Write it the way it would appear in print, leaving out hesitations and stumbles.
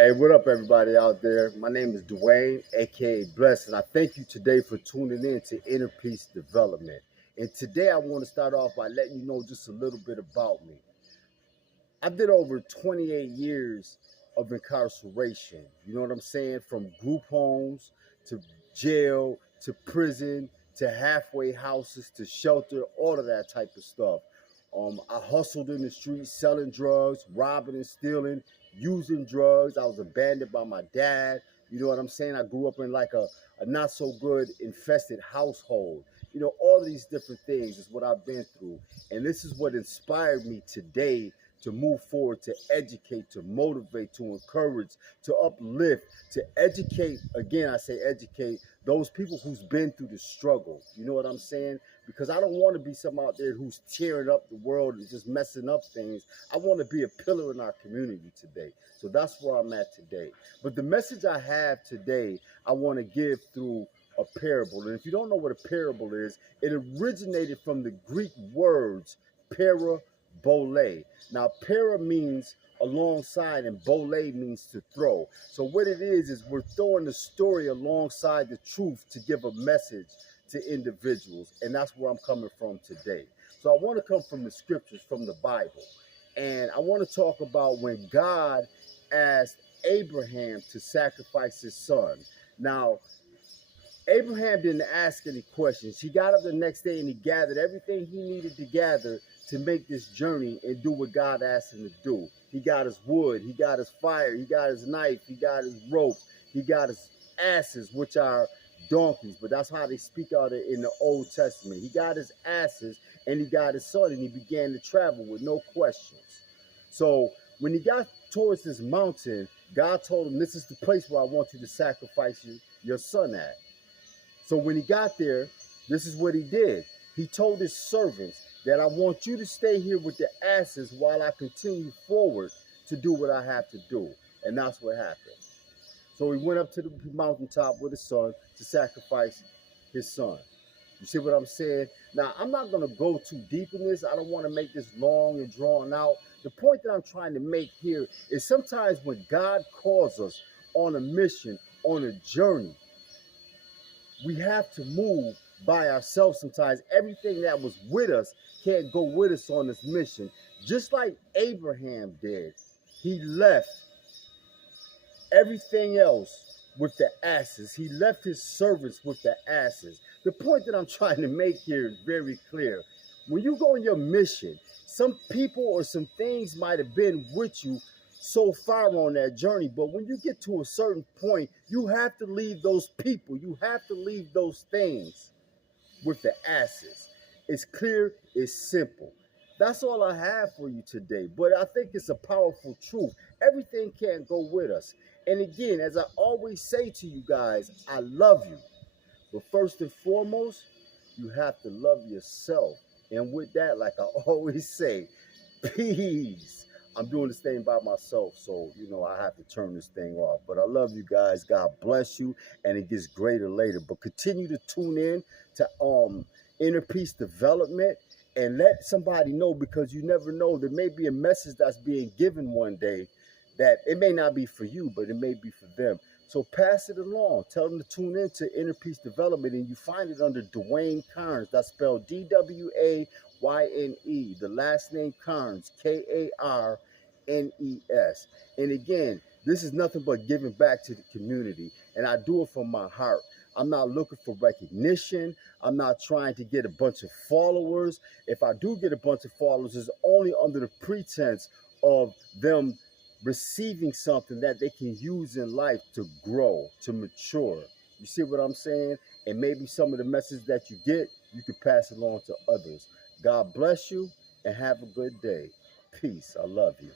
Hey, what up, everybody out there? My name is Dwayne, aka Bless, and I thank you today for tuning in to Inner Peace Development. And today I want to start off by letting you know just a little bit about me. I did over 28 years of incarceration. You know what I'm saying? From group homes to jail to prison to halfway houses to shelter, all of that type of stuff. I hustled in the streets selling drugs, robbing and stealing, using drugs. I was abandoned by my dad. You know what I'm saying? I grew up in like a not so good infested household. You know, all of these different things is what I've been through. And this is what inspired me today to move forward, to educate, to motivate, to encourage, to uplift, to educate. Again, I say educate those people who's been through the struggle. You know what I'm saying? Because I don't want to be someone out there who's tearing up the world and just messing up things. I want to be a pillar in our community today. So that's where I'm at today. But the message I have today, I want to give through a parable. And if you don't know what a parable is, it originated from the Greek words para bole. Now, para means alongside and bole means to throw. So what it is we're throwing the story alongside the truth to give a message to individuals. And that's where I'm coming from today. So I want to come from the scriptures, from the Bible. And I want to talk about when God asked Abraham to sacrifice his son. Now, Abraham didn't ask any questions. He got up the next day and he gathered everything he needed to gather to make this journey and do what God asked him to do. He got his wood, he got his fire, he got his knife, he got his rope, he got his asses, which are donkeys, but that's how they speak out in the Old Testament. He got his asses and he got his son and he began to travel with no questions. So when he got towards this mountain, God told him, this is the place where I want you to sacrifice your son at. So when he got there, this is what he did. He told his servants that I want you to stay here with the asses while I continue forward to do what I have to do. And that's what happened. So he went up to the mountaintop with his son to sacrifice his son. You see what I'm saying? Now, I'm not going to go too deep in this. I don't want to make this long and drawn out. The point that I'm trying to make here is sometimes when God calls us on a mission, on a journey, we have to move by ourselves sometimes. Everything that was with us can't go with us on this mission. Just like Abraham did, he left everything else with the asses. He left his servants with the asses. The point that I'm trying to make here is very clear. When you go on your mission, some people or some things might have been with you so far on that journey, but when you get to a certain point, you have to leave those people, you have to leave those things with the asses. It's clear, it's simple. That's all I have for you today, but I think it's a powerful truth. Everything can't go with us. And again, as I always say to you guys, I love you. But first and foremost, you have to love yourself. And with that, like I always say, peace. I'm doing this thing by myself, so I have to turn this thing off. But I love you guys. God bless you, and it gets greater later. But continue to tune in to Inner Peace Development and let somebody know, because you never know. There may be a message that's being given one day that it may not be for you, but it may be for them. So pass it along. Tell them to tune in to Inner Peace Development, and you find it under Dwayne Carnes. That's spelled DWAYNE. The last name Carnes, KARNES. And again, this is nothing but giving back to the community, and I do it from my heart. I'm not looking for recognition. I'm not trying to get a bunch of followers. If I do get a bunch of followers, it's only under the pretense of them receiving something that they can use in life to grow, to mature. You see what I'm saying? And maybe some of the message that you get, you can pass it along to others. God bless you and have a good day. Peace. I love you.